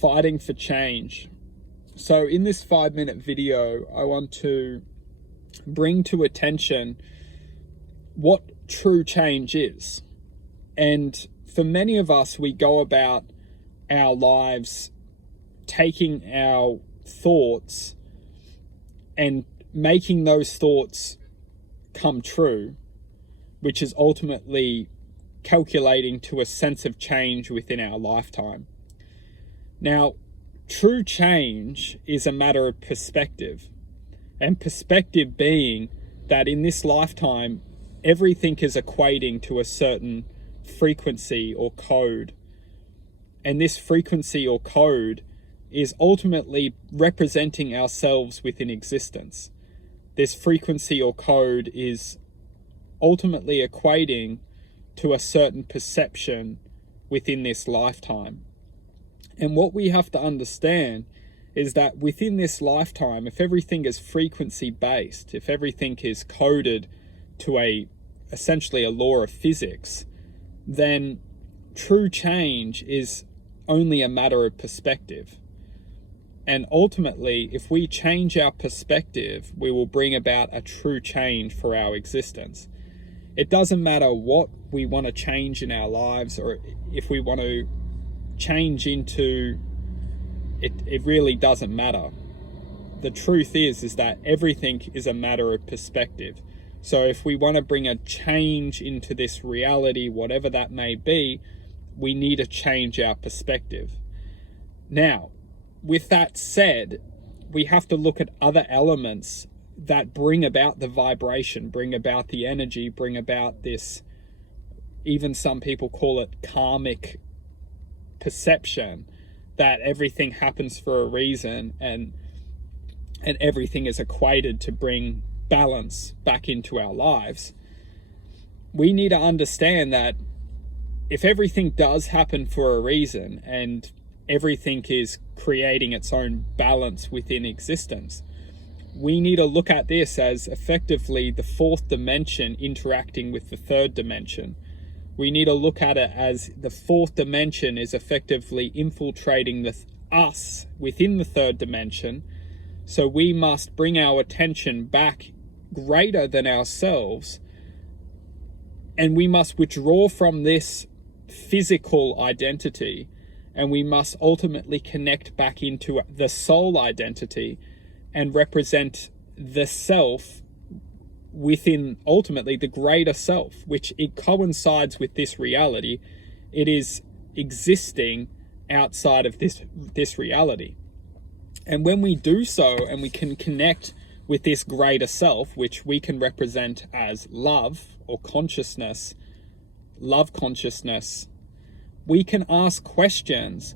fighting for change. So in this 5-minute video, I want to bring to attention what true change is. And for many of us, we go about our lives taking our thoughts and making those thoughts come true, which is ultimately calculating to a sense of change within our lifetime. Now, true change is a matter of perspective, and perspective being that in this lifetime, everything is equating to a certain frequency or code. And this frequency or code is ultimately representing ourselves within existence. This frequency or code is ultimately equating to a certain perception within this lifetime. And what we have to understand is that within this lifetime, if everything is frequency based, if everything is coded to essentially a law of physics, then true change is only a matter of perspective. And ultimately, if we change our perspective, we will bring about a true change for our existence. It doesn't matter what we want to change in our lives, or if we want to change into it, it really doesn't matter. The truth is that everything is a matter of perspective. So if we want to bring a change into this reality, whatever that may be, we need to change our perspective. Now, with that said, we have to look at other elements that bring about the vibration, bring about the energy, bring about this, even some people call it karmic perception, that everything happens for a reason and everything is equated to bring balance back into our lives. We need to understand that if everything does happen for a reason and everything is creating its own balance within existence, we need to look at this as effectively the fourth dimension interacting with the third dimension. We need to look at it as the fourth dimension is effectively infiltrating us within the third dimension. So we must bring our attention back greater than ourselves, and we must withdraw from this physical identity, and we must ultimately connect back into the soul identity and represent the self within ultimately the greater self, which it coincides with this reality. It is existing outside of this reality. And when we do so and we can connect with this greater self, which we can represent as love or consciousness, love consciousness, we can ask questions.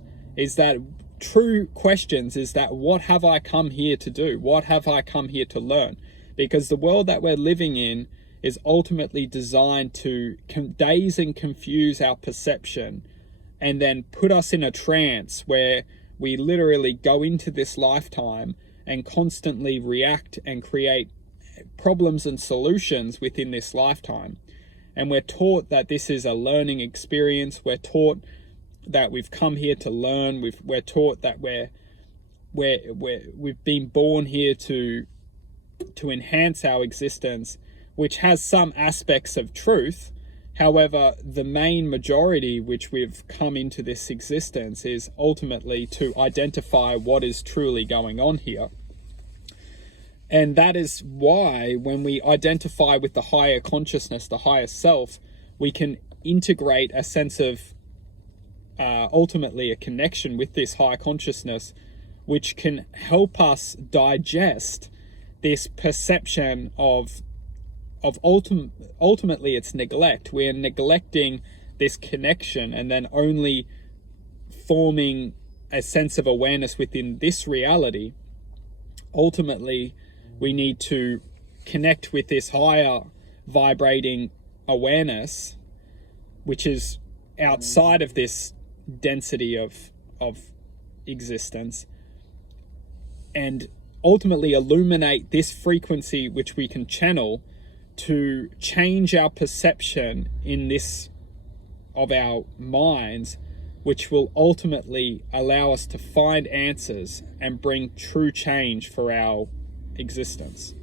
True questions is that what have I come here to do? What have I come here to learn? Because the world that we're living in is ultimately designed to daze and confuse our perception and then put us in a trance where we literally go into this lifetime and constantly react and create problems and solutions within this lifetime. And we're taught that this is a learning experience. We're taught that we've come here to learn. We're taught that we've been born here to enhance our existence, which has some aspects of truth. However, the main majority which we've come into this existence is ultimately to identify what is truly going on here. And that is why when we identify with the higher consciousness, the higher self, we can integrate a sense of ultimately a connection with this higher consciousness, which can help us digest this perception of ultimately it's neglect. We're neglecting this connection and then only forming a sense of awareness within this reality. Ultimately, we need to connect with this higher vibrating awareness, which is outside of this density of existence, and ultimately illuminate this frequency which we can channel to change our perception in this of our minds which will ultimately allow us to find answers and bring true change for our existence.